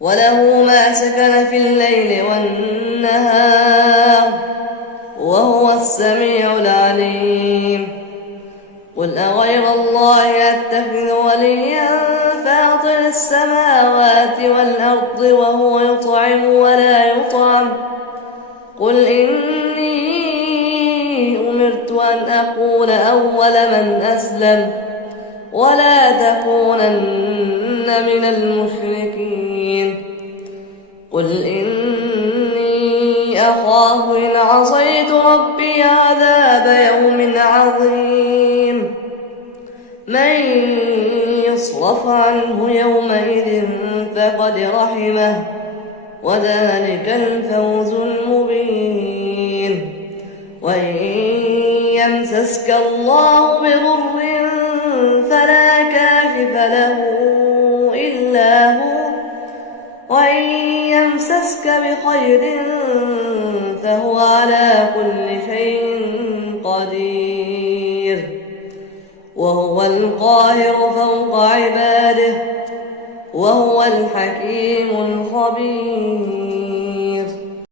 وله ما سكن في الليل والنهار وهو السميع العليم. قل أغير الله أتخذ وليا فاطر السماوات والأرض وهو يطعم ولا يطعم. قل إني أمرت أن أقول أول من أسلم ولا تكونن من المشركين. قل إني أخاف إن عصيت ربي عذاب يوم عظيم. من يصرف عنه يومئذ فقد رحمه وذلك الفوز المبين. وإن يمسسك الله بضر فلا كاشف له إلا هو وإن يمسسك بخير فهو على كل شيء قدير. وهو القاهر فوق عباده وهو الحكيم الخبير.